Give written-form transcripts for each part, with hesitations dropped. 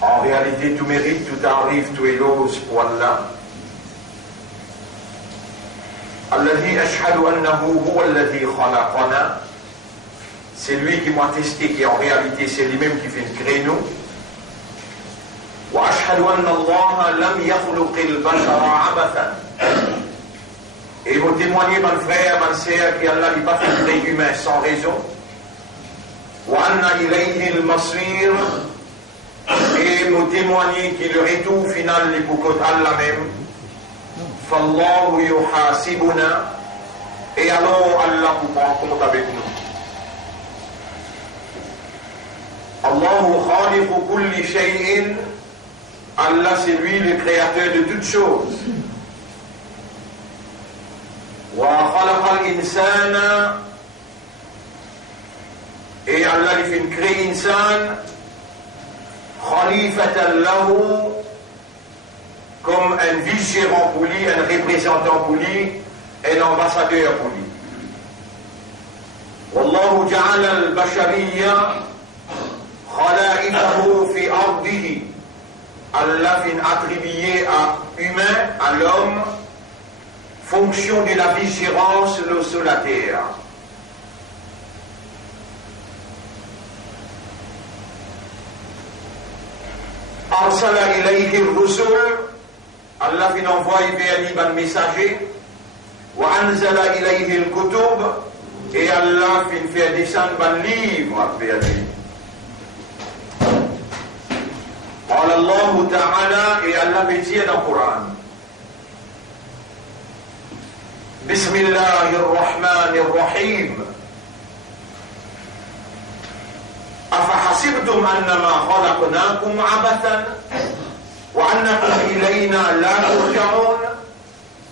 En réalité, tout mérite, tout arrive, tout éloge pour Allah. Alladhi ashhadu annahu huwa alladhi khalaqana. C'est lui qui m'a testé, qui en réalité c'est lui-même qui fait créer nous. Wa ashhadu anna Allah lam yakhluqil bashara abathan. Et vous témoignez, mon frère, mon sœur, qu'Allah n'a pas fait créer humain sans raison. Wa anna ilayhi al-masir. Et nous témoignez qu'il le retour final est pour Allah même. Fallahu yuhasibuna. Et alors Allah vous prend compte avec nous. Allahu khaliqu kulli shay'in. Allah c'est lui le créateur de toutes choses. Wa khalaqa al-insana. Et Allah il fait créer insan. Khalifatan lahu, comme un vice-gérant pour lui, un représentant pour lui, un ambassadeur pour lui. Wallahu ja'ala al-bashariyya khala'ifahu fi ardihi. Allah fait attribuer à humain, à l'homme, fonction de la vice-gérance sur la terre. Arsala ilayhi al-rusul, Allah fin envoie vers lui un messager, wa anzala ilayhi al-kutub, et Allah fin faire descendre un livre vers lui. قال الله تعالى et Allah veut dire dans le Coran. Bismillahir Rahmanir Rahim. أفحسبتم أنما خلقناكم عبثا وأنكم إلينا لا ترجعون.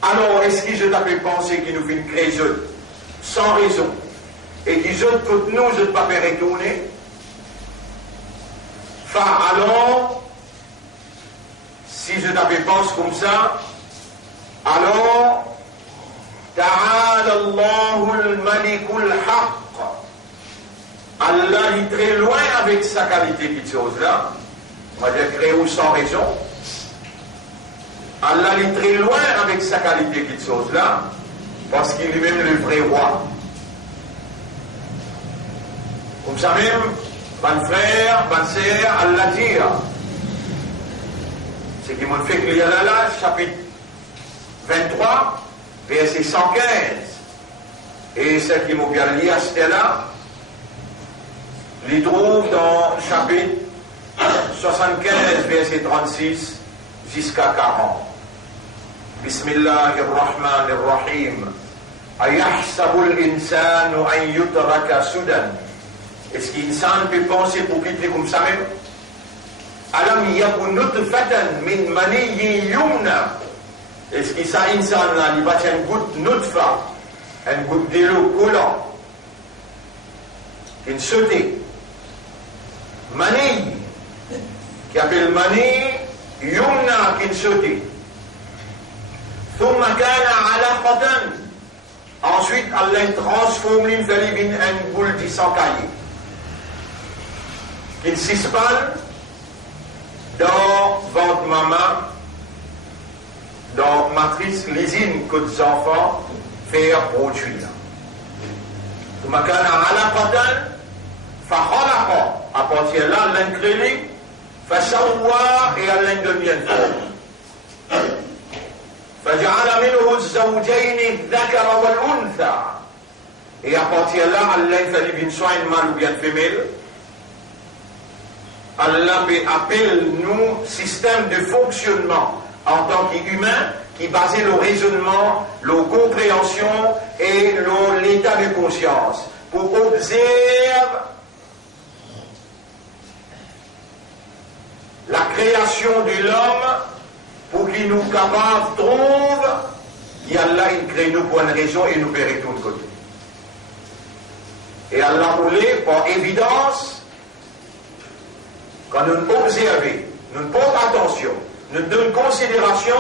Alors est-ce que je t'avais pensé qu'il nous fait une création sans raison et qu'ils autres que nous ne pas faire retourner? Enfin alors, si je t'avais pensé comme ça, alors Ta'ala Allahul Malikul Haqq. Allah est très loin avec sa qualité de chose-là. On va dire créé ou sans raison. Allah est très loin avec sa qualité de chose-là, parce qu'il est même le vrai roi. Comme ça même, mon frère, ma sœur, Allah dit, ce qui m'a fait lire là, chapitre 23, verset 115, et ce qui m'a bien lu à ce là, les trouve dans chapitre 75, verset 36 jusqu'à 40. Bismillahirrahmanirrahim. Ayahsabul insanu an yutraka sudan. Est-ce qu'insan peut penser pour quitter comme ça même? Alam yakun nutfatan min maniyyin yumna. Est-ce que ça insan là, il va une goutte nutfa, une goutte de l'eau coulant, une sautée. Mani, qui appelle Mani, Yumna qui sauté. Thumma kana alaqatan. Ensuite, Allah transforme une boule de sang caillé. Qui s'espale dans votre maman, dans matrice, l'usine que les enfants font produire. Thumma kana alaqatan. فخلق à partir de là, Allah crée, فسوى et Allah devient forme. فجعل منه الزوجين الذكر والأنثى. Et à partir de là, Allah fait bien soit un mâle ou bien femelle. Allah appelle nous système de fonctionnement en tant qu'humain qui basé le raisonnement, la compréhension et l'état de conscience pour observer la création de l'homme pour qu'il nous capable trouve, et Allah il crée nous pour une raison et nous verrons tout de côté. Et Allah voulait, par évidence, quand nous observons, nous portons attention, nous donnons considération,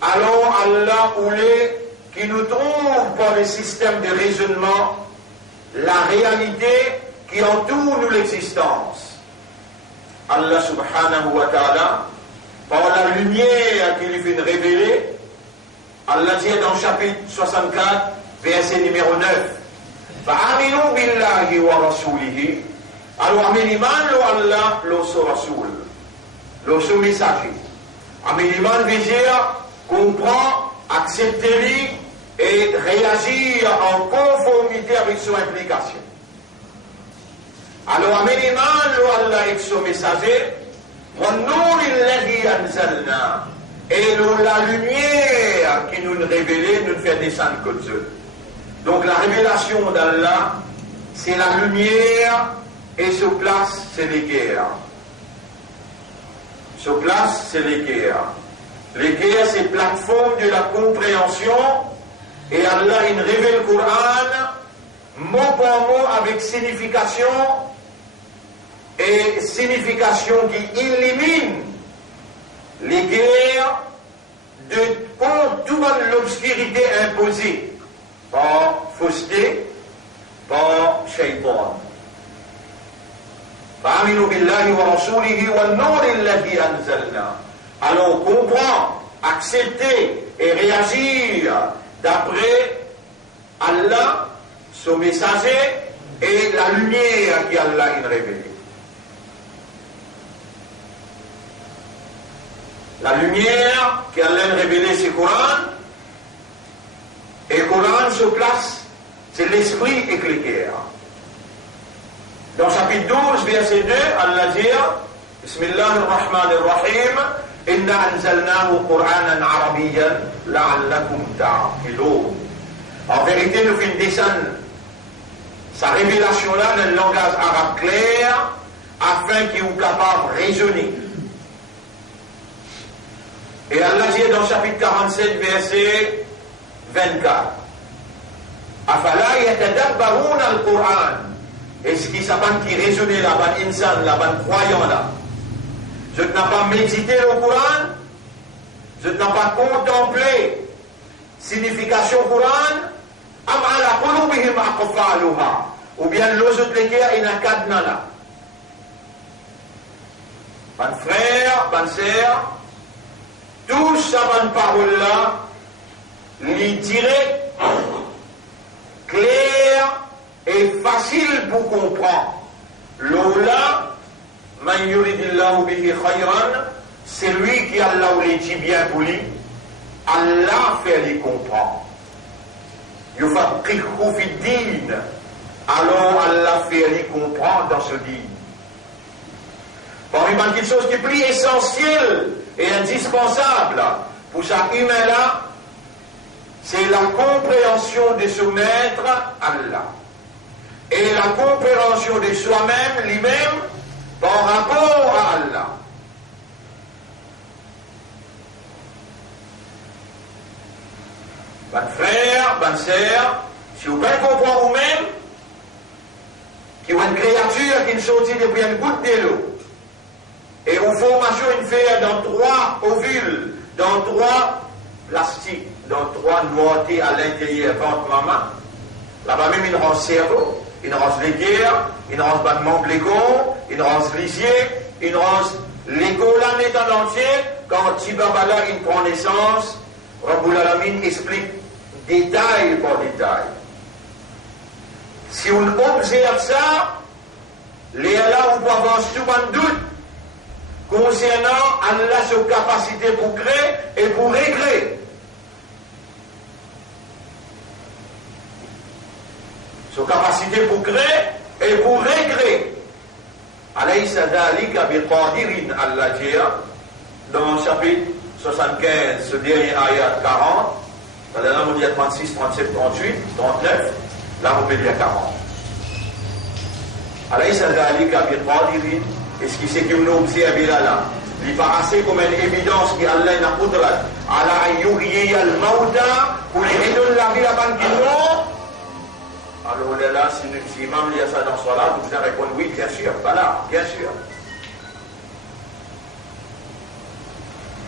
alors Allah voulait qu'il nous trouve par le système de raisonnement la réalité qui entoure nous l'existence. Allah subhanahu wa ta'ala, par la lumière qu'il vient révéler, Allah dit dans le chapitre 64, verset numéro 9, فَآمِنُوا بِاللَّهِ وَرَسُولِهِ. Alors, aminiman lo Allah, lo so Rasoul, lo so messager. Aminiman veut dire comprendre, accepter et réagir en conformité avec son implication. Alors, aminiman lo Allah et son messager, وَالنُّورِ الَّذِي أَنزَلْنَا. Et la lumière qui nous révèle, nous fait descendre comme Dieu. Donc la révélation d'Allah, c'est la lumière, et sur place, c'est les guerres. Sur place, c'est les guerres. Les guerres, c'est plateforme de la compréhension, et Allah, il révèle le Coran, mot par mot, avec signification, et signification qui élimine les guerres contre toute l'obscurité imposée par fausseté, par shaitan. فَآمِنُوا بِاللَّهِ وَرَسُولِهِ وَالنُّورِ الَّذِي أَنزَلْنَا. Alors on comprend, accepter et réagir d'après Allah, son messager, et la lumière qu'Allah a révélée. La lumière qu'Allah a révélée, c'est le Coran. Et le Coran se place, c'est l'esprit éclairé. Dans chapitre 12, verset 2, Allah dit Bismillah ar-Rahman ar-Rahim, Inna anzalnahu Qur'anan Arabiyyan la'allakum ta'qilun. En vérité, nous faisons descendre sa révélation-là dans le langage arabe clair, afin qu'il soit capable de raisonner. Et Allah dit dans chapitre 47, verset 24, Afala yatadabbaruna al-Qur'an. Est-ce qu'il s'appelle qui raisonnait la bonne insan, la bonne croyant là? Je n'ai pas médité le Coran, je n'ai pas contemplé signification Coran, ou bien l'autre l'équerre il a cadna là. Bonne frère, bonne sœur, tout ça bonne parole là, les direct, clair et facile pour comprendre. Lola, man yuridillahu bihi khayran, c'est lui qui Allah les dit bien pour lui, Allah fait les comprendre. Yufaqihu fi din, alors Allah fait les comprendre dans ce din. Parmi quelque chose qui est plus essentiel et indispensable pour chaque humain là, c'est la compréhension de ce maître Allah. Et la compréhension de soi-même, lui-même, par rapport à Allah. Bonne frère, bonne sœur, si vous pouvez comprendre vous-même, qu'il y a une créature qui ne sortit depuis une goutte de l'eau, et une formation une fait dans 3 ovules, dans 3 plastiques, dans 3 noiretés à l'intérieur, ventre maman, là-bas même il rend cerveau, il rend les guerres, il rend battement blégon, il rend lisier, il rend l'école en état entier, quand Tibabala il prend naissance, Rabbul Alamin explique détail par détail. Si on observe ça, les Allah vous pouvez avoir souvent doute concernant Allah sa capacité pour créer et pour régler. Sa capacité pour créer et pour régler. Alaysa dhalika biqadirin Allah dit dans le chapitre 75, ce dernier ayat 40, dans la langue mondiale 36, 37, 38, 39, là on peut dire 40. Alaysa dhalika biqadirin, est-ce qu'il sait que nous observons là? Il paraissait comme une évidence qu'Allah n'a pas de la ala yuhyi al-mauta pour les redonner la vie à Banquilon. Alors là, si l'imam lit ça dans son là, vous allez répondre oui, bien sûr, voilà, bien sûr.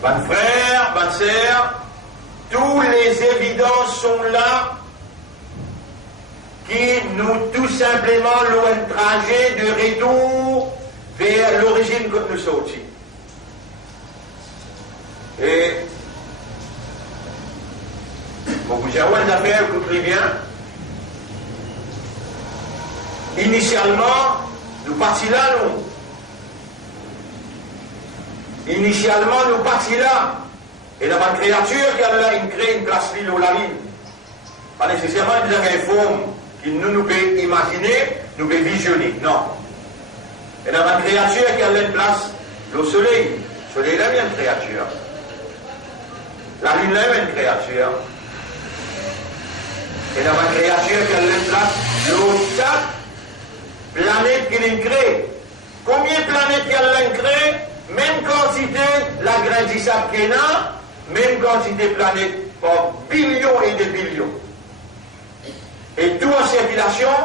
Bonne frère, bonne sœur, toutes les évidences sont là qui nous tout simplement l'ont un trajet de retour vers l'origine que nous sommes. Et pour vous dire une affaire que très bien, initialement, nous partis là, nous. Initialement, nous partis là. Et la bonne créature qui a là, il crée une classe l'île ou la ligne. Pas nécessairement une forme qui nous peut imaginer, nous peut visionner. Non. Et la bonne créature qui a là une place, le soleil. Le soleil là, il y a une créature. La lune là, il y a une créature. Et la bonne créature qui a là une place, le chaque planète qu'il crée. Combien de planètes qu'il a créé? Même quantité, la graine d'Isaac Kena, même quantité de planètes par billions et des billions. Et tout en circulation,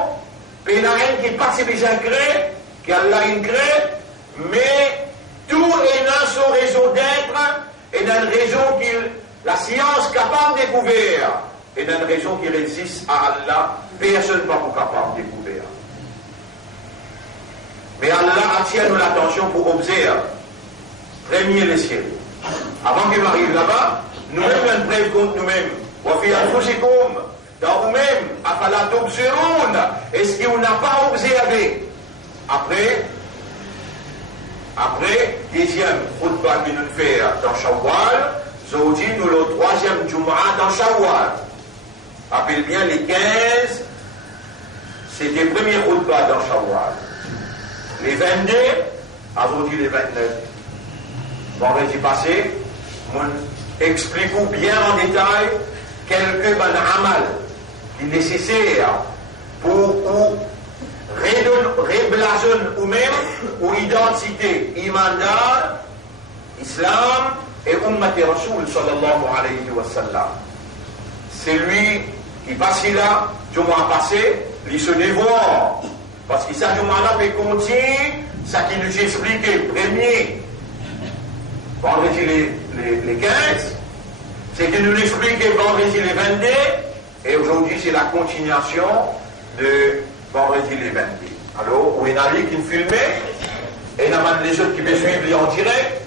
il y a rien qui participe à créer, qui a une créé, mais tout est dans son réseau d'être, et dans le réseau que la science capable de découvrir, et dans le réseau qui existe à Allah, personne n'est pas capable de découvrir. Mais Allah attire nous l'attention pour observer. Premier les ciels. Avant qu'il m'arrive là-bas, nous-mêmes, on prenne compte nous-mêmes. Dans nous-mêmes, est-ce qu'on n'a pas observé? Après, deuxième khutbah que nous faisons dans Shawwal, aujourd'hui, nous le troisième Jumu'ah dans Shawwal. Rappelez bien les 15, c'était le premier khutbah dans Shawwal. Les 22, aujourd'hui les 29. Vendredi passé, nous expliquons bien en détail quelques bonnes amal qui sont nécessaires pour reblason ou même ou identité iman, islam et ummat Rasoul sallallahu alayhi wa sallam. C'est lui qui passe là, du mois passé, il se dévore. Parce que ça, du mois là, peut contenir ça qui nous expliquait, premier. Vendredi les 15, c'est qu'il nous explique vendredi les 22, et aujourd'hui c'est la continuation de vendredi les 22. Alors, où il y a qui me filmait, et il y a des autres qui me suivent en direct,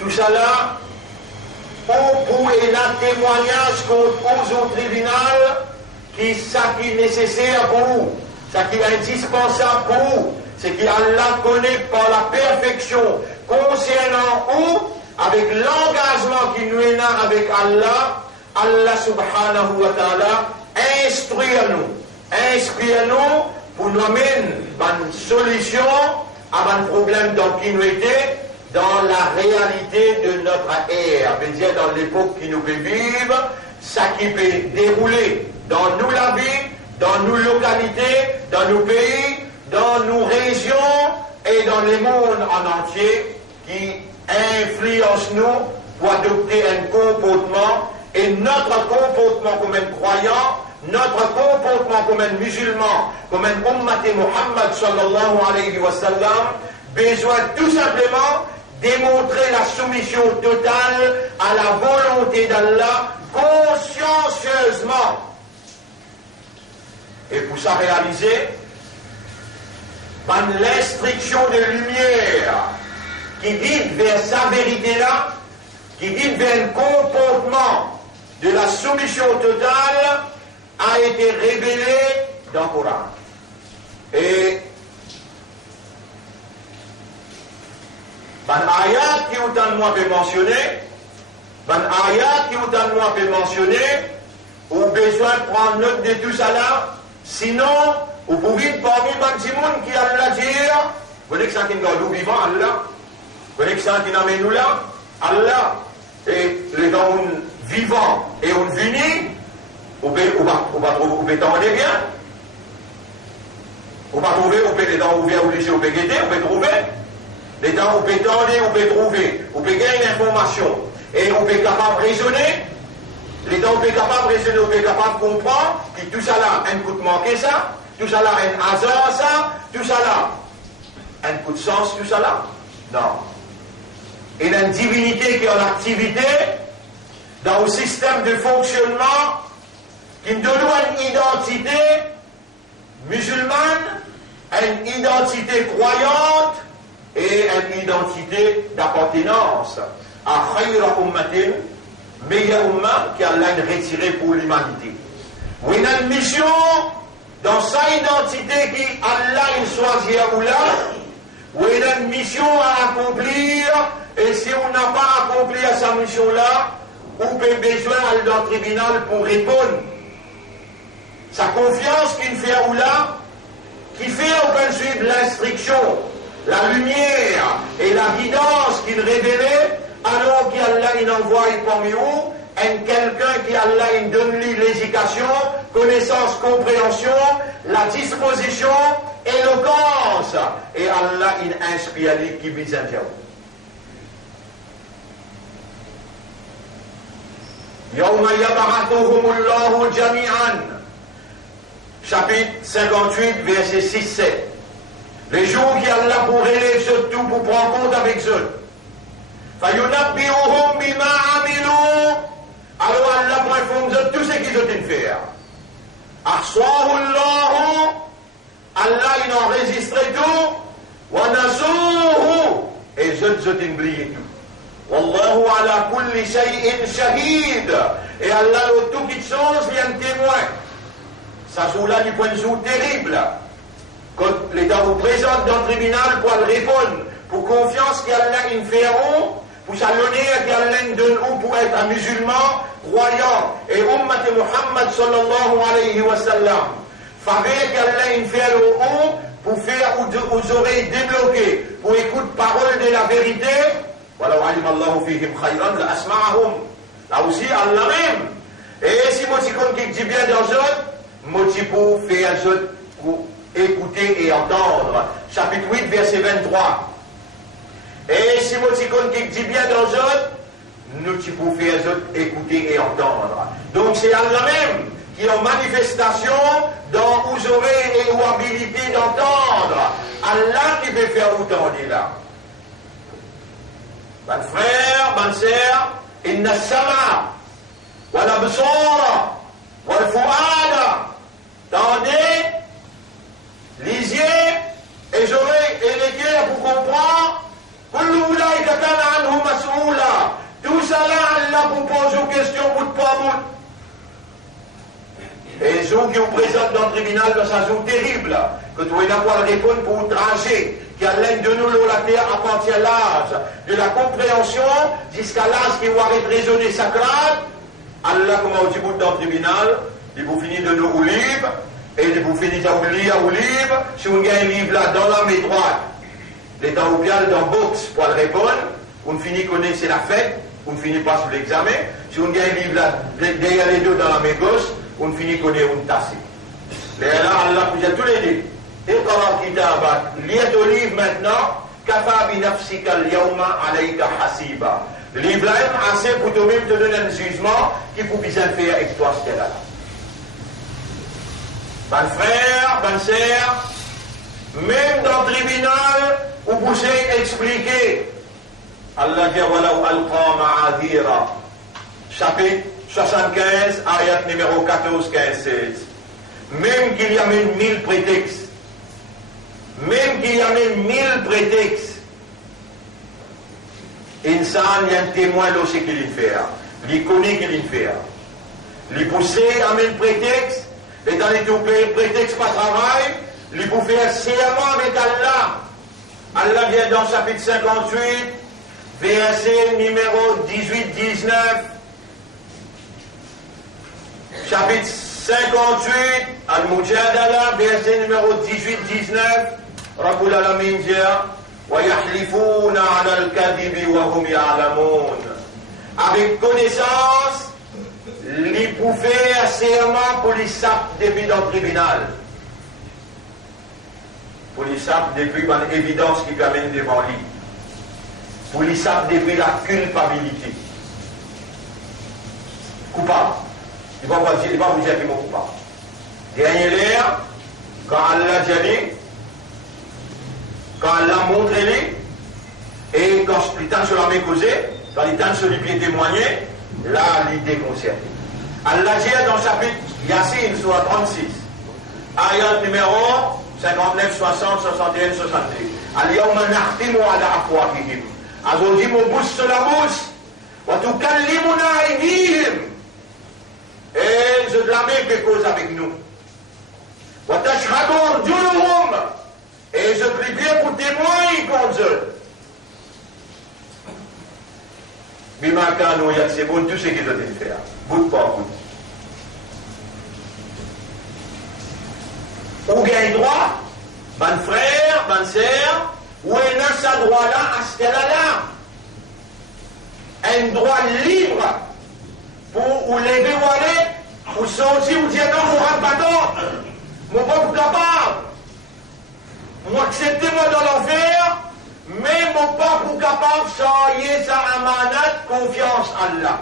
tout ça là, pour il y a un témoignage aux tribunal qui ça qui est nécessaire pour vous, ça qui est indispensable pour vous, c'est qu'Allah connaît par la perfection concernant vous, avec l'engagement qui nous est là avec Allah, Allah subhanahu wa ta'ala, instruire-nous pour nous amener une solution à un problème dans qui nous était, dans la réalité de notre ère, c'est-à-dire dans l'époque qui nous peut vivre, ça qui peut dérouler dans nous la vie, dans nos localités, dans nos pays, dans nos régions et dans le monde en entier qui influence nous pour adopter un comportement, et notre comportement comme un croyant, notre comportement comme un musulman, comme un ummat Muhammad sallallahu alayhi wa sallam, besoin tout simplement démontrer la soumission totale à la volonté d'Allah consciencieusement. Et pour ça réaliser, par l'instruction de lumière qui guide vers sa vérité-là, qui guide vers un comportement de la soumission totale, a été révélé dans le Coran. Et ayat qui autant de moi peut mentionner, ayat qui autant de moi peut mentionner, ou besoin de prendre note de tout ça là, sinon, vous pouvez parmi les gens qui a la dire, vous voyez que ça qui nous a vivant, Allah. Vous voyez que ça qui nous nous là, Allah. Et les gens vivants et on vini, vous pouvez t'en bien. Vous pouvez trouver, vous pouvez les dents ouvertes ou léger, vous pouvez guetter, vous pouvez trouver. Les dents, vous pouvez tendre, vous pouvez trouver. Vous pouvez gagner une information. Et vous pouvez capable de raisonner. Les dents, vous pouvez capable de raisonner, vous pouvez capable de comprendre. Puis tout ça là, un coup de manquer ça. Tout ça là, un hasard ça. Tout ça là, un coup de sens, tout ça là. Non. Et la divinité qui est en activité dans le système de fonctionnement qui nous donne une identité musulmane, une identité croyante et une identité d'appartenance à khayra ummatin, meilleure umma qu'Allah a retiré pour l'humanité. Ou une mission dans sa identité qui Allah a choisi à là, ou une mission à accomplir, et si on n'a pas accompli à sa mission-là, on peut besoin d'aller dans le tribunal pour répondre. Sa confiance qu'il fait à là, qui fait au point de suivre l'instruction, la lumière et la guidance qu'il révélait, alors qu'Allah il envoie parmi vous, quelqu'un qui Allah il donne lui l'éducation, connaissance, compréhension, la disposition, éloquence, et Allah il inspire lui qui vise un diable. Yawma yab'athuhumullahu jami'an. Chapitre 58, verset 6-7. Les jours qui Allah pour relever ce tout, pour prendre compte avec eux. Fayunabbi'uhum bima amilu. Alors Allah pour informer tout ce qu'ils ont fait. Ahsahullahu. Allah il a enregistré tout. Wa nasuhu. Et eux ont oublié tout. Wallahu ala kulli shay'in shahid. Et Allah a tout qui chose vient témoin. Ça joue-là du point de vue terrible. Quand l'État vous présente dans le tribunal pour le répondre, pour confiance qu'Allah in feront, pour s'alloner qu'Allah donne pour être un musulman, croyant, et ummat Muhammad sallallahu alayhi wa sallam. Faveur qu'Allah in feront pour faire aux oreilles débloquées, pour écouter parole de la vérité. Voilà, alim Allahu fihim khayran la asma'ahum. Là aussi, Allah même. Et si moi, qui dit bien dans eux, motif pour faire pour écouter et entendre. Chapitre 8, verset 23. Et si motif qui dit bien dans eux, nous pour faire écouter et entendre. Donc c'est Allah même qui est en manifestation dans vos oreilles et vos habilités d'entendre. Allah qui peut faire autant de là. Mon frère, ma sœur, inna sama, wa l'absara, wa l'fuada. Tendez, lisiez, et j'aurai et les cœurs pour comprendre. Tout ça là, Allah vous pose aux questions bout par bout. Et ceux qui vous présentent dans le tribunal, ça joue terrible. Que tu n'as pas répondre pour vous trancher. Qui a l'aide de nous, la terre appartient à l'âge de la compréhension jusqu'à l'âge qui va être raisonné sacré. Allah, comme on dit dans le tribunal, il vous finit de nous au livre, et il vous finit de lire au livre. Si vous avez un livre là dans la main droite, l'État au pial dans box pour le répondre, on finit connaître c'est la fête, on finit pas sur l'examen. Si on gagne un livre là derrière les deux dans la main gauche, on finit connaître une tasse. Mais là, Allah vous a tous les deux. Et quand on lit ton livre maintenant, kafa bi nafsika al-yawma alayka hasiba. Le livre là est assez pour toi-même te donner un jugement qui faut bien faire avec toi ce là. Mon frère, bonne sœur, même dans le tribunal, vous pouvez expliquer. Allah dit voilà al-qa ma'adira. Chapitre 75, ayat numéro 14, 15, 16. Même qu'il y a même 1000 prétextes. Même qu'il y a même 1000 prétextes. Insan, il y a un témoin de ce qu'il fait. Il connaît qu'il fait. Il pousse à même prétexte. Et dans les tout prétextes pas travail, il peut faire serment avec Allah. Allah vient dans chapitre 58, verset numéro 18-19. Chapitre 58, Al-Mujadala, verset numéro 18-19. Rabbul Alamin dit wa yahlifuna ala al-kadibi wa hum ya'lamun. Avec connaissance, ils pouvaient faire serment pour les sapes depuis dans le tribunal. Pour les sapes depuis l'évidence qui amène devant lui. Pour les sapes depuis la culpabilité. Coupable. Il va vous dire qu'il est coupable. Dernier l'air, quand Allah dit, quand Allah montre lui, et quand il tente sur la main causée, quand il tente sur les pieds témoigner, là l'idée concerne. Allah dit dans le chapitre Yassine, sur 36, ayat numéro 59, 60, 61, 62. اليوم نختم على أفواههم. Aujourd'hui, mon bouche sur la bouche. وتكلمنا أيديهم. Et je la mets quelque chose avec nous. وتشهد أرجلهم. Et je prie bien pour témoigner contre eux. بما كانوا يكسبون, tout ce qu'ils devaient faire. Bout par bout. Ou gagne droit, ban frère, ban sœur, ou un sa droit là, à ce là, un droit libre pour ou lever ou aller, ou sortir ou dire non, vous rentrez pas dedans, mon pas vous capable, moi acceptez-moi dans l'enfer, mais mon pas vous capable, soyez sa amanat, confiance à Allah.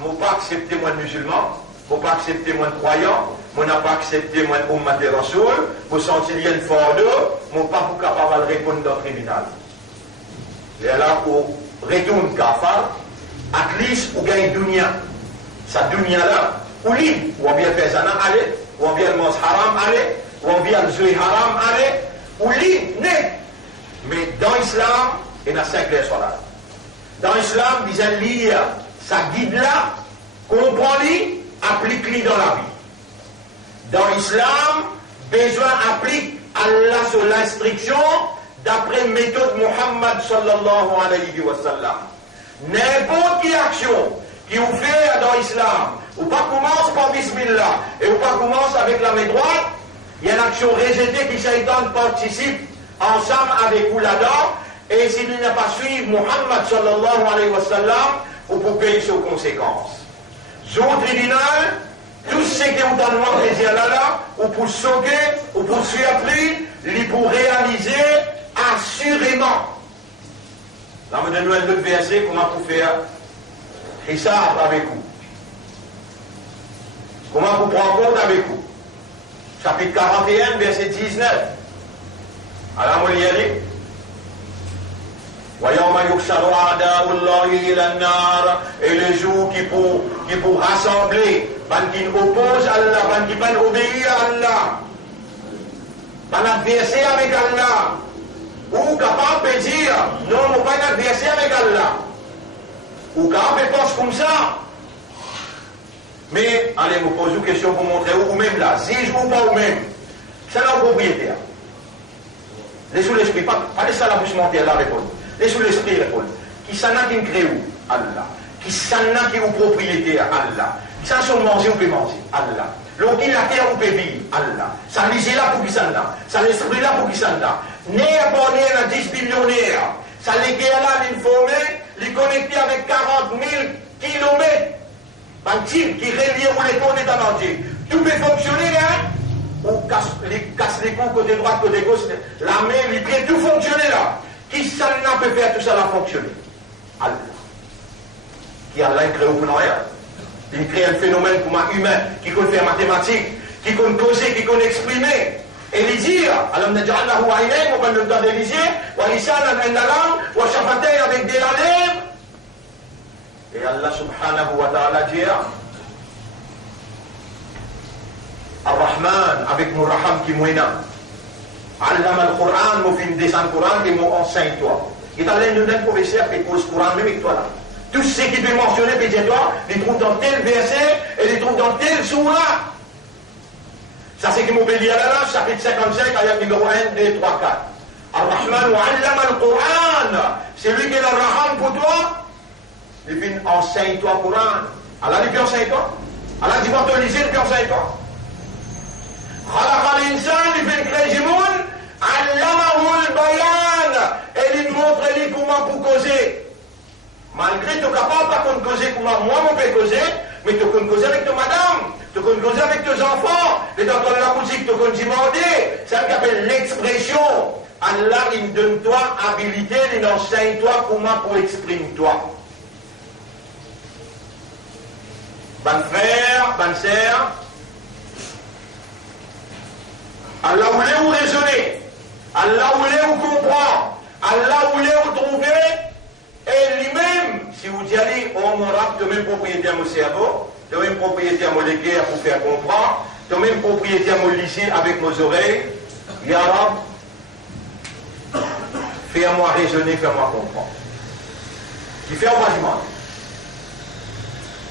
Mon pas accepter moi de musulman, mon pas accepter moi de croyant, mon n'a pas accepté moi de ummat de rasoul, mon sentir une fort d'eux, mon pas vous capable de répondre dans le tribunal. Et là, pour retourner kafar, à least ou gagne dunya. Sa dunya là, ou libre, ou bien faire zana aller, ou bien manger haram aller, ou bien jouer haram aller, ou libre, net. Mais dans l'islam, il y a 5 leçons là. Dans l'islam, ils ont lire sa guide là, comprend-lui, applique-lui dans la vie. Dans l'islam, besoin applique Allah sur l'instruction d'après méthode Muhammad sallallahu alayhi wa sallam. N'importe quelle action qui vous fait dans l'islam, ou pas commence par Bismillah, et ou pas commence avec la main droite, il y a une action rejetée qui Shaitan participe ensemble avec vous là-dedans, et s'il n'a pas suivi Muhammad sallallahu alayhi wa sallam, vous pouvez payer ses conséquences. Au tribunal, tout ce que vous demandez là, ou pour sauver, ou pour surprendre, il pour réaliser assurément. Là, vous donnez un autre verset, comment vous faire hisab avec vous. Comment vous prendre compte avec vous. Chapitre 41, verset 19. Alors, on y aller. ويوم يحشر أعداء الله إلى النار, et le jour qui pour rassembler qui oppose Allah, qui va obéir à Allah, un adversaire avec Allah, ou capable de dire non, on pas un adversaire avec Allah, ou capable de penser comme ça. Mais allez, vous posez une question pour montrer où même là, juge ou pas ou même, c'est là le propriétaire. Laissez l'esprit, pas laissez la bouche monter là répondre. Laissez l'esprit répondre. Qui s'en a qui crée où? Allah. Qui s'en a qui est au propriétaire? Allah. Qui s'en a manger ou peut manger? Allah. L'eau qui la terre ou peut vivre? Allah. Ça lisait là pour qui s'en a? Ça l'esprit là pour qui s'en a? N'importe à 10 millionnaires. Ça les guerres là, l'informé, les connecter avec 40 000 kilomètres. Un type qui relie où les tourner dans l'entier. Tout peut fonctionner, hein? Ou casse les coups côté droit, côté gauche, la main, les pieds, tout fonctionner là. Qui ça peut faire tout ça là fonctionner? Allah. Qui Allah crée au rien. Il crée un phénomène comme un humain qui peut faire mathématiques, qui peut causer, qui peut exprimer. Et les dire, alors on a dit Allah ou Aïnaï, on va le temps des lisiers, ou Alissan avec la langue, ou Shafatay avec des lèvres. Et Allah subhanahu wa ta'ala dit Ar-Rahman avec mon Raham qui mouina. Allama al-Qur'an, mon film descend le Coran et mon enseigne-toi. Il t'a l'air d'un professeur qui pose le Coran même avec toi là. Tout ce qui peut mentionner, peut dire toi, les trouve dans tel verset et les trouve dans tel sourate. Ça c'est qui m'obéit à la chapitre 55, ayat numéro 1, 2, 3, 4. Ar-Rahman wa allama al-Qur'an. C'est lui qui est le Raham pour toi. Il dit enseigne-toi le Coran. Allah dit enseigne-toi. Allah dit va te liser, il dit enseigne-toi. خلق الإنسان في الكريجمون علمه البيان et il montre lui comment pour causer malgré que tu es capable pas de causer comment moi on peut causer mais tu peux causer avec ta madame tu peux causer avec tes enfants et dans la musique tu peux demander c'est ce qu'on appelle l'expression Allah il donne toi habilité il enseigne toi comment pour exprimer toi bon frère bonne sœur Allah voulait vous raisonner, Allah voulait vous comprendre, Allah voulait vous trouver, et lui-même, si vous dites, oh mon rap, tu as même propriété à mon cerveau, tu as même propriété à mon léguer pour faire comprendre, tu as même propriété à mon lycée avec mes oreilles, Ya Rab, Fais-moi raisonner, fais-moi comprendre. Qui fait on va demander.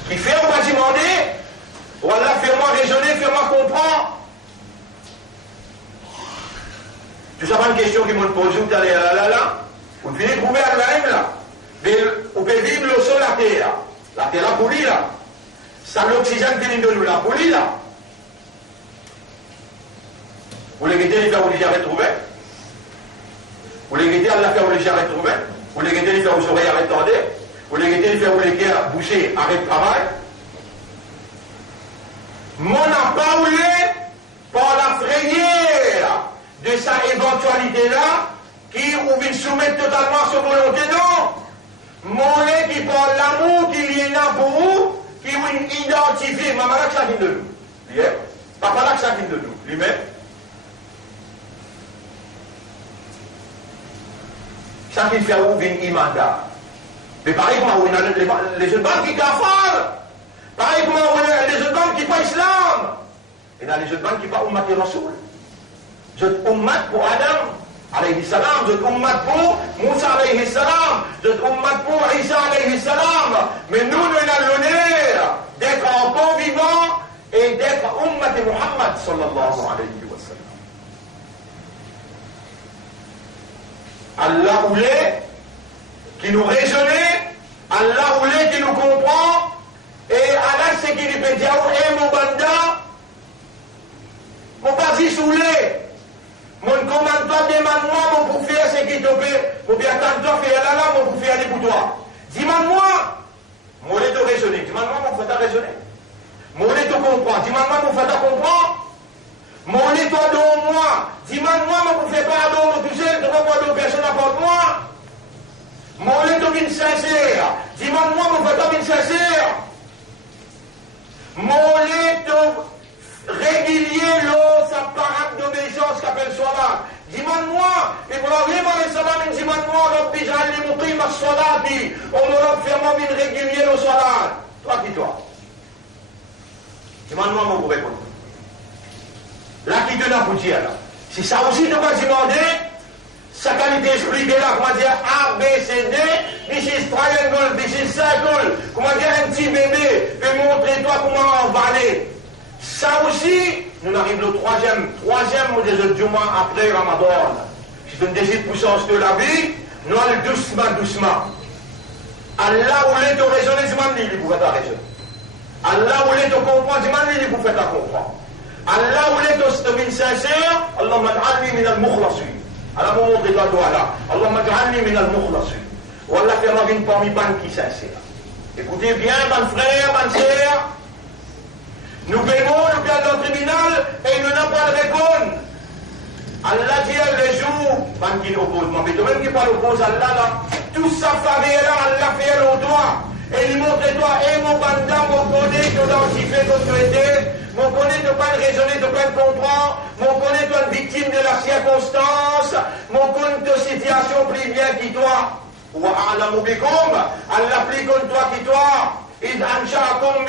Qui fait on va demander, voilà, fais-moi raisonner, fais-moi comprendre. Tu sais pas une question qui m'a posée, vous allez là. Vous devez trouver à même là. Mais vous pouvez vivre le sol la terre. La terre la poulie là. Ça l'oxygène qui vient de nous, la poulie là. Vous les guettez, les faire où les gens retrouver. Vous les guettez, à la faire où les gens retrouver. Vous les guettez, les faire où les oreilles arrêtent tendez. Vous les guettez, les faire où les cœurs bouchés arrêtent travail. Mon n'a pas voulu, par la frayeur de sa éventualité-là, qui ou vient soumettre totalement à sa volonté, non. Mon est qui parle l'amour qu'il y en a pour vous, qui vous identifie, maman là que chacun de nous. Papa là que chacun de nous, lui-même. Chacun fait où vient imanda. Mais pareil comment les jeunes banques qui kaffar. Pareil comment les jeunes banques qui pas islam. Et là les jeunes banques qui pas ummat Rasoul. Je ummat pour Adam alayhi salam, je ummat pour Moussa alayhi salam, je ummat pour Isa alayhi salam. Mais nous avons l'honneur d'être encore vivants et d'être ummat Muhammad sallallahu alayhi wa sallam. Allah voulait qui nous raisonnait, Allah voulait qui nous comprend, et Allah c'est qui nous peut dire, et mon banda, mon basi soulé, mon commande pas demande-moi, mon pour faire ce qui te plaît, mon bien attendre faire là, mon pour faire aller pour toi. Dis-moi, mon est te raisonner, dis-moi, mon faut te raisonner. Mon est te comprendre, dis-moi, mon faut te comprendre. Mon est toi dans moi, dis-moi, mon pour faire pardon, mon tout seul, tu vas voir d'autres personnes à part moi. Mon est te sincère, dis-moi, mon faut te sincère. Mon est te régulier l'eau, sa parade d'obéissance qu'appelle Salat. Dis-moi, Ibrahim alayhi salam, dis-moi, Rabbi ja'alni muqima as-salati, on me fait une régulier le Salat. Toi qui toi. Dis-moi, mon vous répondre. Là qui te l'a pour dire là. Si ça aussi tu vas demander, sa qualité expliquée là, comment dire A, B, C, D, this is triangle, this is circle, comment dire un petit bébé, peut montrer toi comment on va aller. Ça aussi, nous arrivons au troisième des autres jours après Ramadan. C'est une des puissances de la vie, nous allons doucement. Allah voulait te raisonner, c'est lui pour faire ta raison. Allah voulait te comprendre, c'est lui pour faire ta comprendre. Allah voulait te sincère, Allahumma ij'alni min al-mukhlasin. Allah vous montre toi là. Allahumma ij'alni min al-mukhlasin. Wallah fait-moi une parmi ban qui sincère. Écoutez bien, ban frère, ban sœur. Nous payons, nous payons dans le tribunal et nous n'avons pas de réponse. Allah dit les jours, ban qui nous oppose, mais toi-même qui pas l'oppose Allah là, tout ça fait là, Allah fait le droit. Et il montre toi, et mon bandam, mon connaît, que d'identifier notre traité. Mon connaît ne pas raisonner, ne pas comprendre. Mon connaît toi une victime de la circonstance. Mon connaît de situation plus bien qui toi. Ou a'lamu bikum. Allah plus comme toi qui toi. إذ أنشأكم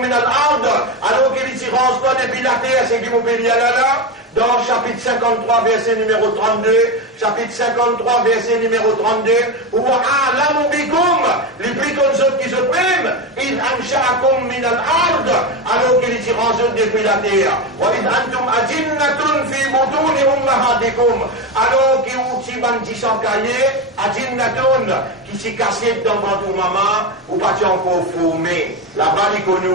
من الأرض alors qu'il s'y range depuis la terre, c'est qui vous peut dire là. Dans chapitre 53, verset numéro 32, chapitre 53, verset numéro 32, où a'lamu bikum, les plus comme autres qui se prennent, إذ أنشأكم من الأرض alors qu'il s'y range depuis la terre. وإذ أنتم أجنة في بطون أمهاتكم alors qu'il s'y bandit sans cahier, أجنة qui s'y cassait dans votre maman, ou pas encore formé. Là-bas, il connaît.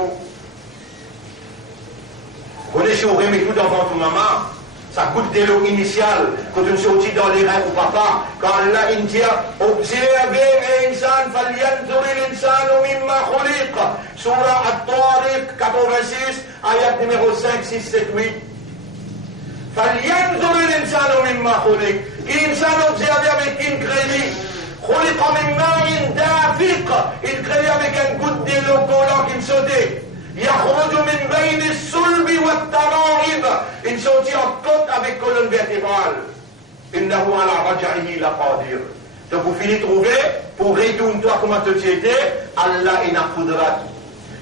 Vous connaissez au remet tout dans votre maman, ça goûte de l'eau initiale, quand on sortit dans les reins ou papa, quand Allah dit, observez l'insan, falyanzur l'insan mimma khuliq. Surah At-Tariq 86, ayat numéro 5, 6, 7, 8. Falyanzur l'insan mimma khuliq. Insan observé avec une crédit. خلق من ماء دافق, il créait avec un goutte de l'eau collant qui sautait. يخرج من بين الصلب والترائب, il sortit en côte avec colonne vertébrale. إنه على رجعه لقادر. Donc vous finissez de trouver, pour retourner toi comme société, Allah ina qudrat.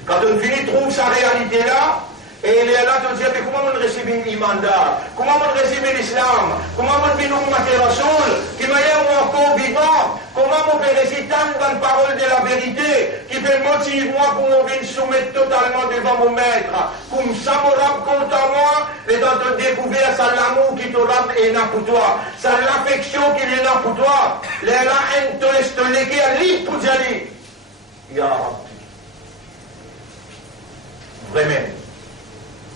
Quand on finit de trouver sa réalité là, Et il est là, tu dis, mais comment on reçoit une mandat? Comment on reçoit l'islam? Comment on vit nous mater Rasoul? Qui m'a encore vivant? Comment on peut réciter dans la parole de la vérité? Qui peut motiver moi pour me venir soumettre totalement devant mon maître? Comme ça, me rend compte à moi, et dans ton découvert, ça l'amour qui te rend est là pour toi. Ça l'affection qui est là pour toi. Les là, un te légué à l'île pour Djali. Ya Rabbi. Vraiment.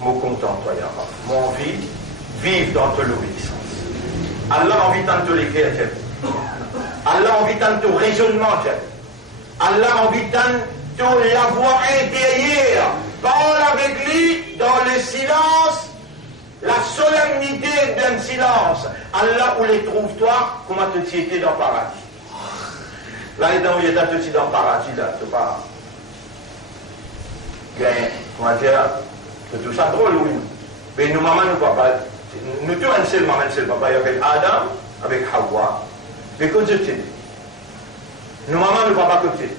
Mon content, toi, Ya Rabbi. Mon envie, vivre dans ton obéissance. Allah a envie de te l'écrire, Allah a envie de ton raisonnement, Allah a envie de la voix intérieure. Parle avec lui dans le silence, la solennité d'un silence. Allah où les trouve-toi, comment te étais dans le paradis. Là, il est dans le paradis, là, tu vois. Comment dire, c'est tout ça drôle, oui. Mais nous, maman, nous, papa, nous tous, un seul maman, un seul papa, avec Adam, avec Hawa. Mais que Dieu t'aide. Nous, maman, nous, papa, que t'aide.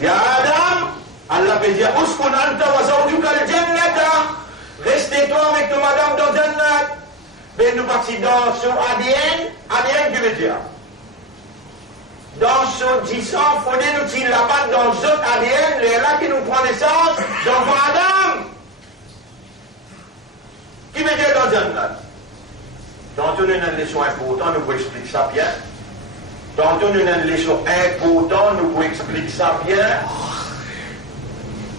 Ya Adam, Allah peut dire, Uskun anta wa zawjuka al-jannata. Restez-toi avec ton madame dans Jannat. Mais nous partons dans son ADN. ADN, qui veut dire? Dans son disant, il faut nous tirer là-bas dans notre ADN, les là qui nous prend naissance, dans Adam. Qui veut dire dans Jannat? Dans une leçon importante, nous pouvons expliquer ça bien. Dans une leçon importante, nous pouvons expliquer ça bien.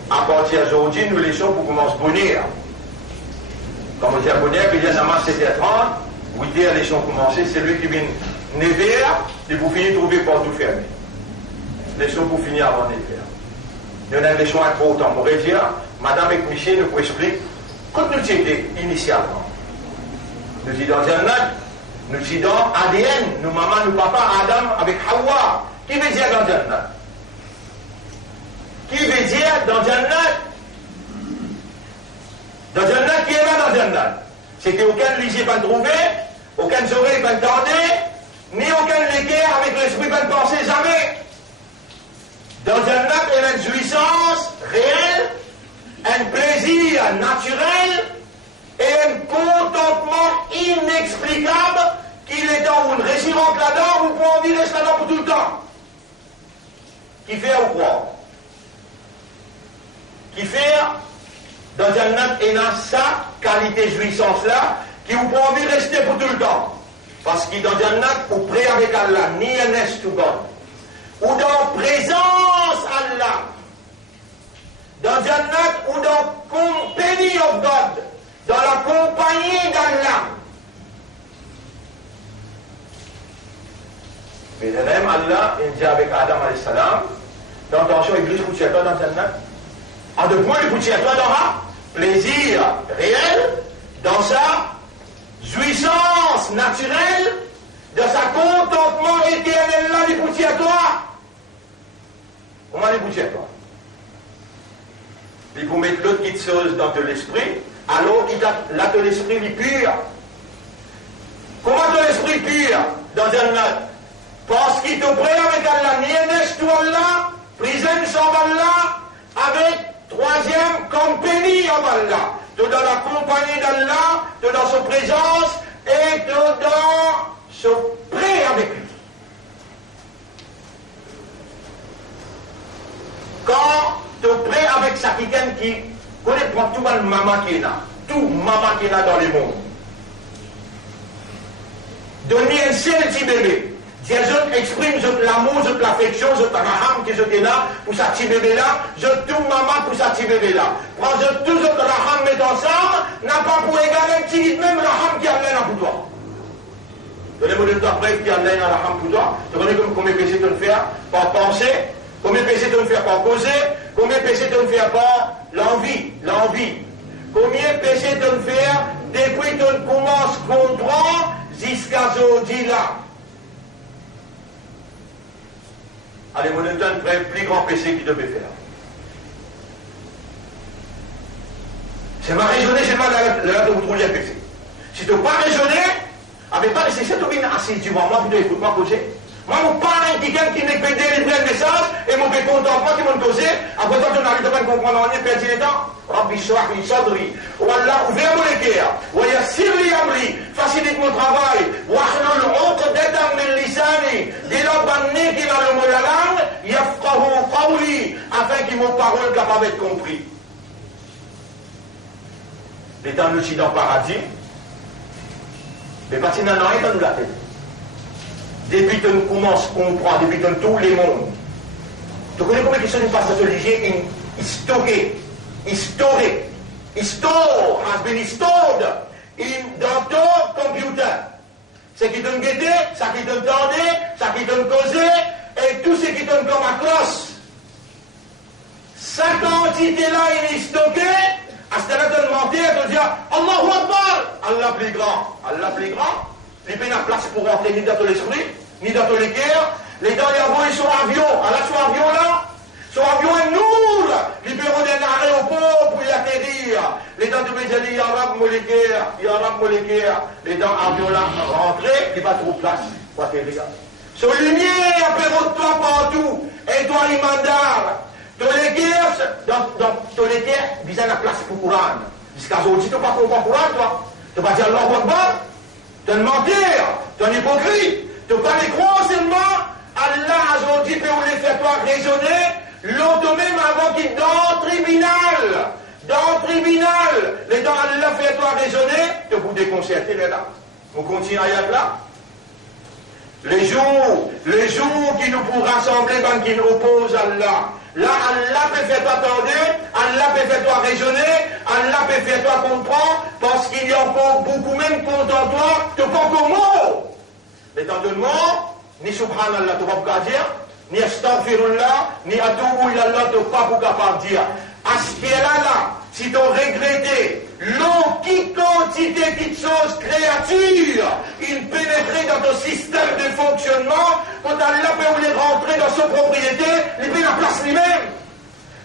À partir d'aujourd'hui, nous laissons pour commencer à bonheur. Comme on dit à bonheur, puis il y a un match 7h30, 8h, les leçons commencent, c'est lui qui vient 9h, et vous finissez de trouver pas tout fermé. Les leçons pour finir avant 9h. Il y a une leçon importante. On pourrait dire, Madame et Michel nous expliquer, quand nous étions initialement, nous étions dans un acte, nous étions dans ADN, nous maman, nous papa, Adam avec Hawa. Qui veut dire dans un acte? Qui veut dire dans Jannat? Dans Jannat, qui est là dans Jannat? C'est qu'aucun lycée va trouver, aucun oreille va entendre, ni aucun l'équerre avec l'esprit va penser jamais. Dans Jannat, il y a une jouissance réelle, un plaisir naturel et un contentement inexplicable qu'il est dans une récurrente là-dedans, vous pouvez en vivre là-dedans pour tout le temps. Qui fait ou quoi? Qui fait dans Jannat et dans sa qualité jouissance-là, qui vous prend envie de rester pour tout le temps. Parce que dans Jannat, vous prêt avec Allah, ni un est to God. Ou dans présence Allah. Dans Jannat ou dans company of God. Dans la compagnie d'Allah. Mais de même, Allah, il dit avec Adam alayhi salam, dans attention, Iblis, vous tiens toi dans Jannat. En deux points, vous tiens toi dans un plaisir réel, dans sa jouissance naturelle, dans sa contentement éternel là, il vous tiens toi. Comment il vous tient toi? Il vous met l'autre petite chose dans de l'esprit, alors qu'il a là de l'esprit pur. Comment ton esprit pur dans un parce qu'il te prête avec Allah, niennes toi Allah, prison sans Allah, avec troisième compagnie en Allah. Tu es dans la compagnie d'Allah, tu es dans sa présence et tu es dans ce prêt avec lui. Quand tu es prêt avec sa quelqu'un qui connaît pas tout le maman qui est là, tout maman qui est là dans le monde. Donner un seul petit bébé. Si je exprime l'amour, l'affection, la raham que je t'ai là, pour sa petit bébé-là, je tout maman pour sa petit bébé-là. Quand je tout le raham met ensemble, n'a pas pour égaler un petit même raham qui a l'air pour toi. Donnez-moi de temps bref qui a l'air à raham pour toi. Tu connais combien de péchés tu me faire par penser, combien de péchés tu me faire par causer, combien de péchés tu me faire par l'envie. Combien de péchés tu me faire depuis que tu commences à comprendre jusqu'à aujourd'hui là. Allez, vous donne un plus grand péché qu'il devait faire. C'est ma raisonner, c'est pas là de vous trouver un péché. Si tu n'as pas raisonné, avec pas laissé cette opinion assise devant moi, vous devez écouter moi causer. Moi, mon parent qui n'est pas délivrer le message, et mon content pas qui m'ont causé, après toi, tu n'arrives pas à comprendre rien, perdu le temps. Rabbi Shrah li sadri, ou Allah, ouvert mon équerre, ou yassir li amri, facilite mon travail, ou ahlul uqdatan min lisani, dès lors banné qu'il a le mot de la langue, yafqahu qawli, afin qu'il mon parole capable d'être compris. Les dans l'Occident paradis, mais parce qu'il n'en a rien dans la tête. Depuis que nous commençons à comprendre, depuis que tous les mondes, tu connais combien de choses nous passent religieux historique. Store has been stored dans ton computer. Ce qui te guetté, ce qui te tendait, ce qui te causé, et tout ce qui te comme à cloche. Cette quantité-là, il est stocké. À ce moment-là, tu mentir, tu dis Allahu Akbar, Allah plus grand. Allah plus grand. Il n'y a pas de place pour rentrer ni dans ton esprit, ni dans ton cœur. Les gens, ils sont avion. Alors, sur avion là, sur avion est nous. Les bureaux d'un aéroport pour y atterrir. Les gens, tu me dis, Yarab molécaire, Yarab molécaire. Les gens, avion là, rentrer, il n'y a pas trop de place pour atterrir. Sur lumière, apéro de toi partout. Et toi, imandar. Dans les guerres, dans les guerres, il y a la place pour Coran. Jusqu'à aujourd'hui, tu n'as pas compris Coran, toi. Tu n'as pas dit Allah Akbar. Tu es un menteur, tu es un hypocrite. Tu n'as pas les croire seulement. Allah aujourd'hui peut vous les faire toi raisonner. L'autre même avant qu'il dans le tribunal. Dans le tribunal. Les dents Allah fait toi raisonner. Tu vous déconcerter là. On continue à y aller là. Les jours qui nous pourront rassembler, ben, qui nous opposent à Allah. Là, Allah peut faire toi attendre, Allah peut faire toi raisonner, Allah peut faire toi comprendre, parce qu'il y a encore beaucoup même contre toi, tu n'as pas encore mot. Mais dans le mot, ni subhanallah, tu ne peux pas dire, ni astaghfirullah, ni atoubou ilallah, tu ne peux pas capable de dire. À ce qui est là, si tu as regretté, l'eau qui quantité de choses créatures, il pénétrait dans ton système de fonctionnement, quand Allah peut les rentrer dans son propriété, il peut la place lui-même.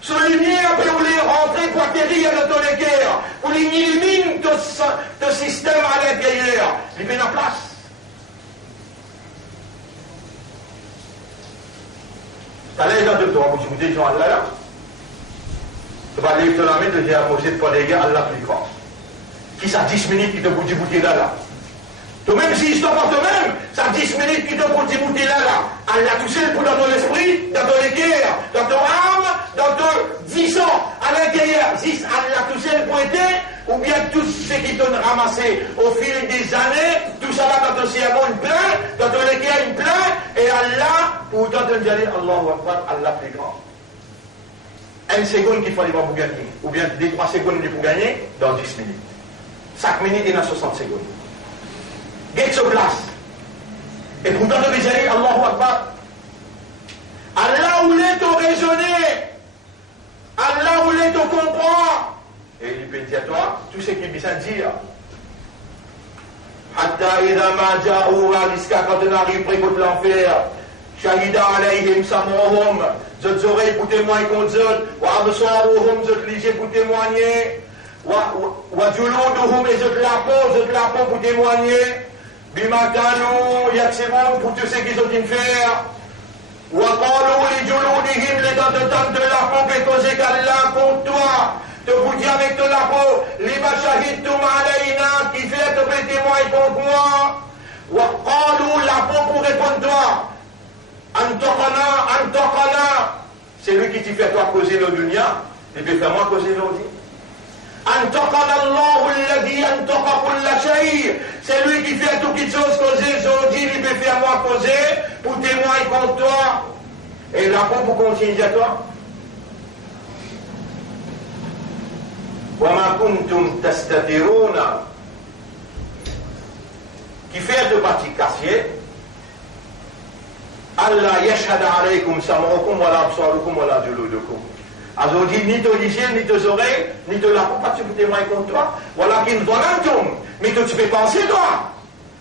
Son lumière peut les rentrer pour atterrir dans ton équerre, pour éliminer ton système à l'intérieur, il peut la place. T'as l'air dans deux temps, vous dites, Jean Allah là. Tu vas aller te la mettre, tu dis à Moshe de pas les gars, Allah plus grand. Qui ça 10 minutes qui te bouge du bouteille là. Toi-même, si je t'emporte toi-même, ça 10 minutes qui te bouge du bouteille là. Allah touché le coup dans ton esprit, dans ton équerre, dans ton âme, dans ton 10 ans à l'intérieur. Si Allah touché le pointé, ou bien tout ce qui t'ont ramassé au fil des années, tout ça là dans ton cerveau, il plein, dans ton équerre, il plein, et Allah, pour t'entendre dire Allahu Akbar, Allah plus grand. Une seconde qu'il fallait pas pour gagner, ou bien 2-3 secondes pour gagner, dans 10 minutes. 5 minutes et dans 60 secondes. Get sur place. Et pourtant, tu veux dire, Allahu Akbar. Allah voulait te raisonner. Allah voulait te comprendre. Et il peut dire à toi, tout ce qu'il vient dire. Hatta idha ma ja'uha, jusqu'à quand on arrive près de l'enfer. Shahida alayhim sam'uhum. Zot oreilles pour témoigner contre eux. Wa absaruhum, zot lisez pour témoigner. Wa juluduhum, et zot la peau pour témoigner. Bimakanu yaksibun, pour tous ceux qui ont une faire. Wa qalu li juludihim, les dents de la peau, que cause qu'Allah contre toi. Te vous dire avec de la peau, lima shahidtum alayna, qui fait te témoigner contre moi. Wa qalu, la peau pour répondre toi. Antaqana, c'est lui qui te fait toi causer le dunya, il peut faire moi causer l'autre. Antaqana Allahu alladhi antaqa kulla shay, c'est lui qui fait toutes les choses causer, aujourd'hui il peut faire moi causer pour témoigner contre toi. Et la peau pour continuer à toi. Wa ma kuntum tastatiruna, qui fait de partie cassier. Allah yashhadu alaykum sam'ukum wa la absarukum wa la juludukum. Aujourd'hui, ni ton hygiène, ni tes oreilles, ni de la peau, pas tu peux témoigner contre toi. Voilà qu'il volantum. Mais que tu peux penser, toi.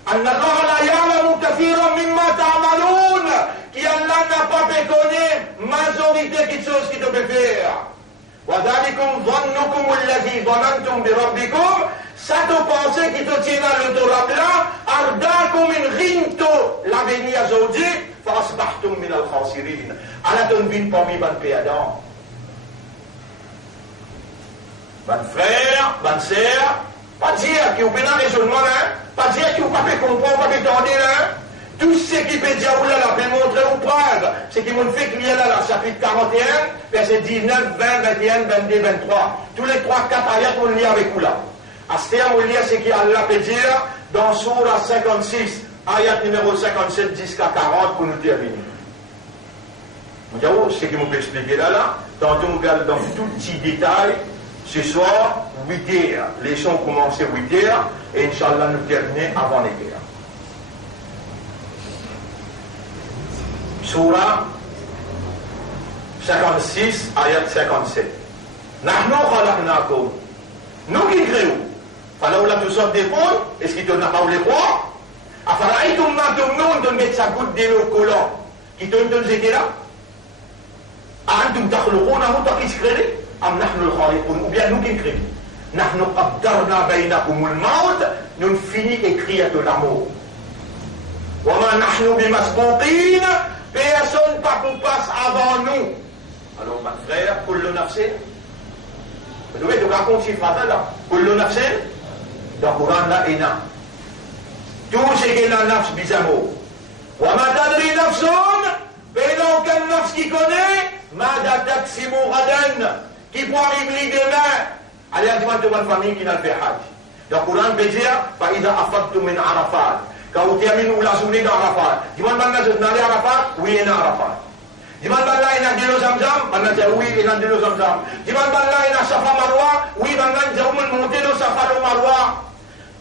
Anna Allah la ya'lamu kathiran mimma ta'malun. Qui Allah n'a pas méconnu majorité de choses qui te peut faire. Wa dhalikum dhannukum alladhi dhanantum bi rabbikum. Ça te pensée qui te tient à l'autorable là, ardakum in rinto, l'avenir aujourd'hui, asbahtum min al-khasirin. Allah donne vin parmi ban perdants. Ban frère, ban sœur, pas dire qui ou bien raisonnement là, pas dire qui ou pas comprendre, pas tendre là. Tout ce qui peut dire ou là, peut montrer ou preuve, ce qui m'ont fait qu'il y a là, chapitre 41, verset 19, 20, 21, 22, 23. Tous les 3-4 ayats on lit avec vous là. À ce terme, on lit ce qui Allah peut dire dans Sourate 56, ayat numéro 57 jusqu'à 40 pour nous terminer. Vous ce qui m'ont expliqué là, tantôt on regarde dans tout petit détail. Ce soir, 8h, les sons commencent 8h, et Inch'Allah nous terminer avant les guerres. Surah 56, ayat 57. Nahnu khalaqnakum. Nous qui créons. Fallait là tout ça dépendre, est-ce qu'il te n'a pas les croire? Afara'aytum ma tumnun, de mettre sa goutte de l'eau collant. Qui te donne ce là? Antum takhluqunahu, toi qui se crée? Am nahnu al-khaliqun, ou bien nous qui créons. Nahnu qaddarna baynakum al-maut, nous finissons d'écrire de l'amour. Wa ma nahnu bimasbuqin, personne pas pour passe avant nous. Alors, ma frère, kullu nafsin, vous devez te raconter là. Kullu nafsin, dans le Coran là, il y a tout ce qui est dans nafs bizamo. Wa ma tadri nafsun, mais donc un nafs qui connaît, ma taksimu ghadan, qui pourra arriver demain. Allez, à demande de votre famille qui n'a fait hajj. Dans le Coran peut dire, فَإِذَا أَفَضْتُم مِّنْ عَرَفَاتٍ. Quand vous terminez la journée dans Arafat, demande maintenant je n'allais à Arafat, oui, il y a Arafat. Demande maintenant il y a de l'eau zamzam, maintenant je oui, il y a de l'eau zamzam. Demande maintenant il y a Safa Marwa, oui, maintenant je vais monter le Safa Marwa.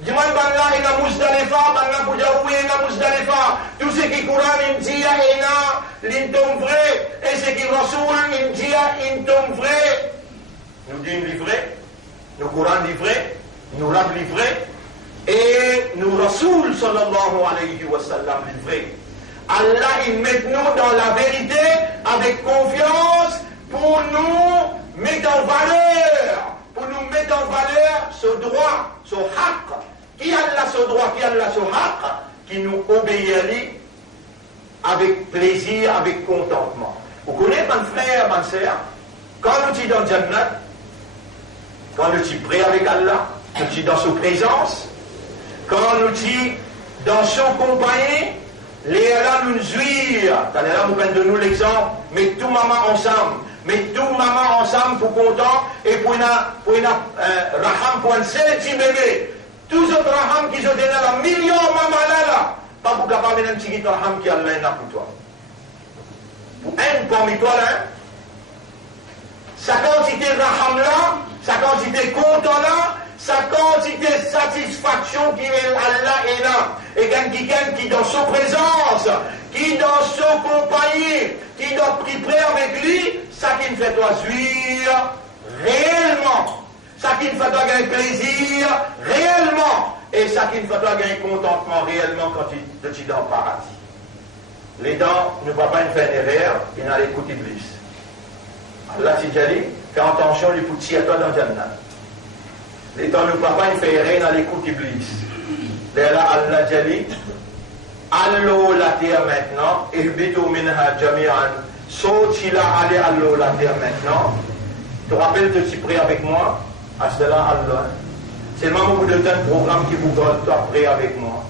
Demande maintenant il y a Muzdalifa, maintenant pour dire oui, il y a Muzdalifa. Tout ce qui Coran il dit, il y a l'intom vrai, et ce qui Rasoul il dit, il tombe vrai. Nous disons livré, nous Coran livré, nous l'avons livré. Et nous Rasoul sallallahu alayhi wa sallam livré. Allah il met nous dans la vérité avec confiance pour nous mettre en valeur, ce droit, ce haqq. Qui Allah ce droit, qui Allah ce haqq, qui nous obéit avec plaisir, avec contentement. Vous connaissez mon frère, ma soeur, quand nous sommes dans le Jannat, quand nous sommes prêts avec Allah, nous sommes dans sa présence, quand nous sommes dans son compagnie, les Allah nous jouir. Là, nous prenons de nous l'exemple, mais tout maman ensemble pour content et pour une raham pour un seul petit bébé. Tous les autres raham qui sont donné à la million maman là, pas pour capable d'un petit raham qui Allah est là pour toi. Pour un parmi toi là, sa quantité de raham là, sa quantité de content là, sa quantité de satisfaction qui est Allah est là. Et quelqu'un qui dans son présence, qui dans son compagnie, qui doit prier avec lui, ça qui ne fait toi jouir réellement. Ça qui ne fait toi gagner plaisir réellement. Et ça qui ne fait toi gagner contentement réellement quand tu es dans le paradis. Les dents ne vont pas faire une erreur, ils n'ont l'écoute Iblis. Allah s'est dit, fais attention, les petits à toi dans le Jannah. Les dents ne vont pas faire rien dans l'écoute Iblis. Là, Allah dit, allô la terre maintenant, et bitou minha jami'an, saute là, allez allô la terre maintenant. Tu te rappelles de t'y prier avec moi? À cela, Allah. C'est le moment où vous donnez un programme qui vous donne, toi, prier avec moi.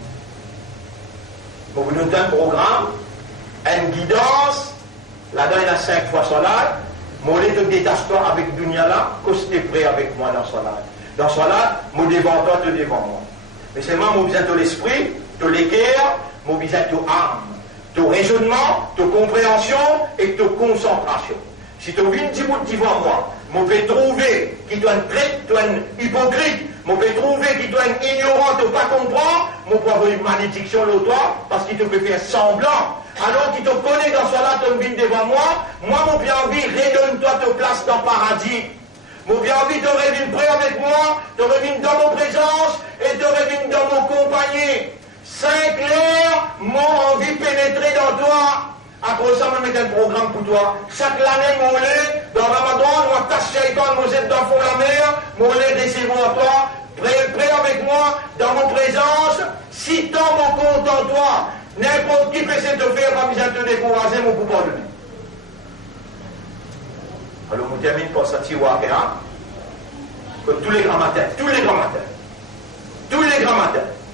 Vous vous donnez un programme, une guidance, là-dedans il y a 5 fois salat, moi je te détache-toi avec Dunya là, que tu es prêt avec moi dans salat. Dans salat, moi devant toi, tu devant moi. Mais seulement, moi besoin de l'esprit, de l'équerre, moi besoin de âme, de raisonnement, de compréhension et de concentration. Si tu viens devant moi, je peux trouver qui doit être hypocrite, je peux trouver qui doit être ignorant, de ne pas comprendre, je peux avoir une malédiction de toi parce qu'il te peut faire semblant. Alors qu'il te connaît dans cela, tu viens devant moi, mon bien envie, redonne-toi ta place dans le paradis. Mon bien envie, tu reviens prier avec moi, tu reviens dans mon présence et tu reviens dans mon compagnie. Saint-Clair, m'ont envie de pénétrer dans toi. Après ça, je vais mettre un programme pour toi. Chaque année, mon lait, dans Ramadan, moi, tâche Shaitan, moi, êtes dans le fond de la mer, mon lait, recevons toi, prêt avec moi, dans mon présence, si tant mon compte en toi, n'importe qui peut se te faire, pas besoin de te décourager. force à tiroir, que tous les grands matins,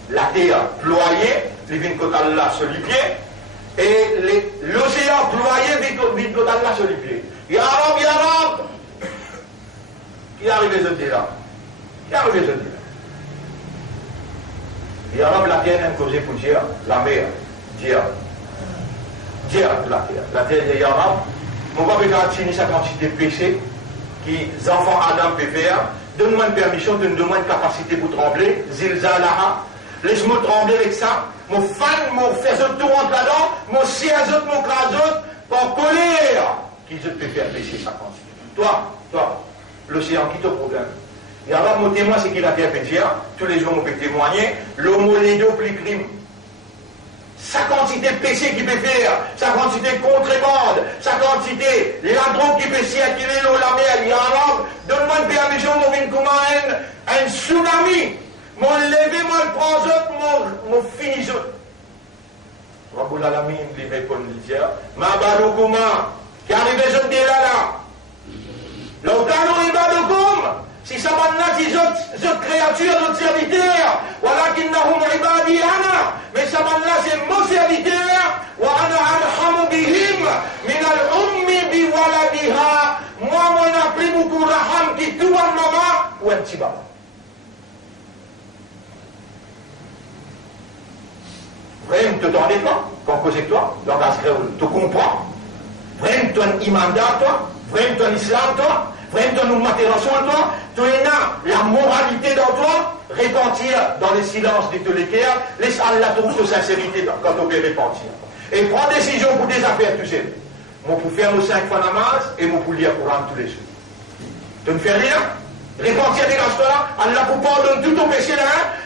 la terre ployée, les vignes côté là sur les pieds, et l'océan ployé, vite côté là sur les pieds. Ya Rab, qui arrive les autres là? Qui arrive les autres là? Ya Rab, la terre n'a causé pour dire, la mer, dire la terre. La terre de Ya Rab, on va regarder sa quantité de péché que les enfants Adam peuvent faire. Donne-moi une permission, donne-moi une capacité pour trembler. Zilzalaha. Laisse-moi trembler avec ça. Mon fan, mon fait tout rentre là-dedans. Mon siège, mon crase, en colère. Qui je peux faire pécher sa quantité. Toi, l'océan, qui te problème? Et alors, mon témoin, c'est qu'il a fait pécher. Tous les jours, on peut témoigner. L'homo lédo plus crime. Sa quantité de péché qu'il peut faire, sa quantité de contrebande, sa quantité, la drogue qui peut circuler dans la mer, il y a un donne-moi une permission, mon vin comme un tsunami, mon levé, moi le prends autres, mon finis autres. Raboul Alamin, les mecs comme le dire, ma baloukouma, qui arrive je dis là. L'autant il baloukoum, si ça m'a dit autres créatures, d'autres serviteurs, voilà qu'ils n'ont pas ibadi ana. Mais ça là c'est mon serviteur, wa ana arhamu bihim min al-ummi bi waladiha. Moi, on a pris beaucoup de raham qui tout en maman ou un petit baba. Vraiment, te donner toi, quand cause toi, donc à ce que tu comprends. Vraiment, ton imanda toi, vraiment, ton islam toi, vraiment, ton matérialisation toi, tu as la moralité dans toi. Répentir dans le silence de tous les cœurs, laisse Allah trouve de sincérité quand on peut répentir. Et prends décision pour des affaires, tu sais. Moi, pour faire nos 5 fois namaz et moi, pour lire Coran tous les jours. Tu me fais rien? Répentir des là, Allah pour pardonner tout ton péché là,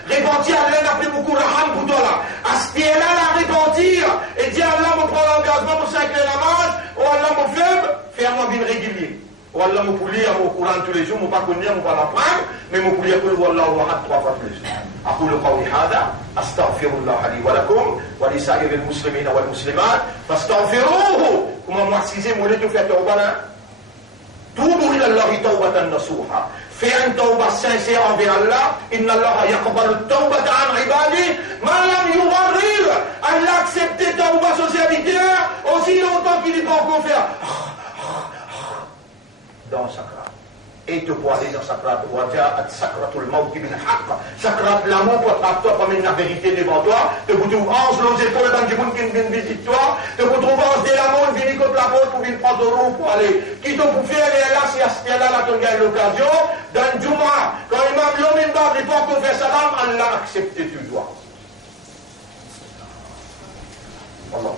répentir, Allah n'a plus beaucoup de raham pour toi là. À ce là, la répentir et dire Allah me prend l'engagement pour 5 namaz, ou Allah me faible, faire-moi bien régulier. Wallah mon poulier au Coran tous les jours, mon pas connaître, mon pas l'apprendre, mais mon poulier que Wallah wahad 3 fois tous les jours. أقول قولي هذا أستغفر الله لي ولكم ولسائر المسلمين والمسلمات فاستغفروه كما معسيزين مولدوا في توبنا توبوا إلى الله توبة نصوحا fais une tauba sincère envers Allah inna Allah yaqbalu at-tawbata an ibadihi ma lam yugharrir. Allah accepte tauba sur ses serviteurs aussi longtemps qu'il n'est pas encore fait dans Sakrat. Et te pour aller dans Sakrat, Waja'at Sakratul Mawt bil Haqq. Sakrat, l'amour pour attraper toi comme la vérité devant toi. Te vous trouves ange, les épaules dans le monde qui vient visiter toi. Te vous trouves ange de l'amour, venir contre la porte pour venir prendre de roue pour aller. Qui t'ont pour faire, et là, si à là, là, tu gagnes l'occasion. Dans le Juma, quand l'imam l'homme barbe, il faut qu'on fait salam, Allah accepte tu dois. Allah.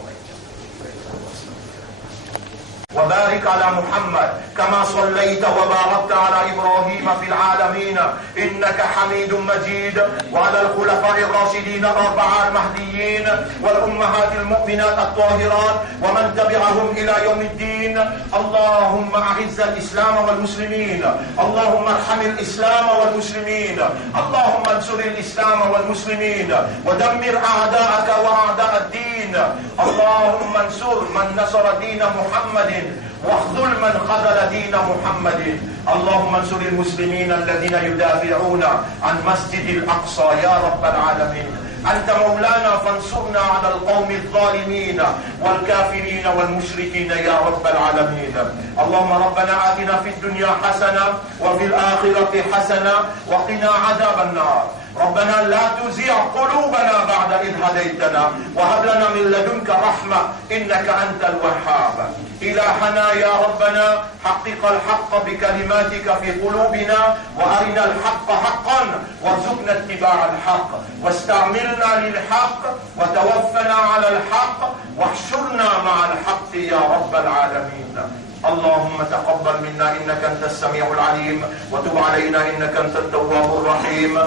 وبارك على محمد كما صليت وباركت على إبراهيم في العالمين إنك حميد مجيد وعلى الخلفاء الراشدين الأربعة المهديين والأمهات المؤمنات الطاهرات ومن تبعهم إلى يوم الدين. اللهم أعز الإسلام والمسلمين، اللهم ارحم الإسلام والمسلمين، اللهم انصر الإسلام والمسلمين ودمر أعداءك وأعداء الدين. اللهم انصر من نصر دين محمد واخذل من خذل دين محمد. اللهم انصر المسلمين الذين يدافعون عن مسجد الأقصى يا رب العالمين. أنت مولانا فانصرنا على القوم الظالمين والكافرين والمشركين يا رب العالمين. اللهم ربنا آتنا في الدنيا حسنة وفي الآخرة حسنة وقنا عذاب النار. ربنا لا تزيع قلوبنا بعد إذ هديتنا وهب لنا من لدنك رحمة إنك أنت الوهاب. إلهنا يا ربنا حقق الحق بكلماتك في قلوبنا وأرنا الحق حقا وارزقنا اتباع الحق واستعملنا للحق وتوفنا على الحق واحشرنا مع الحق يا رب العالمين. اللهم تقبل منا إنك أنت السميع العليم وتب علينا إنك أنت التواب الرحيم.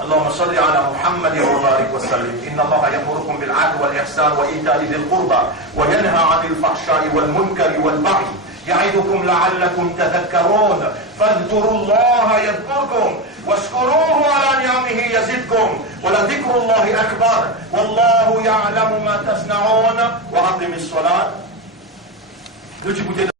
اللهم صل على محمد وبارك وسلم. إن الله يأمركم بالعدل والإحسان وإيتاء ذي القربى وينهى عن الفحشاء والمنكر والبغي يعظكم لعلكم تذكرون. فاذكروا الله يذكركم واشكروه على نعمه يزدكم ولذكر الله أكبر والله يعلم ما تصنعون. وأقم الصلاة.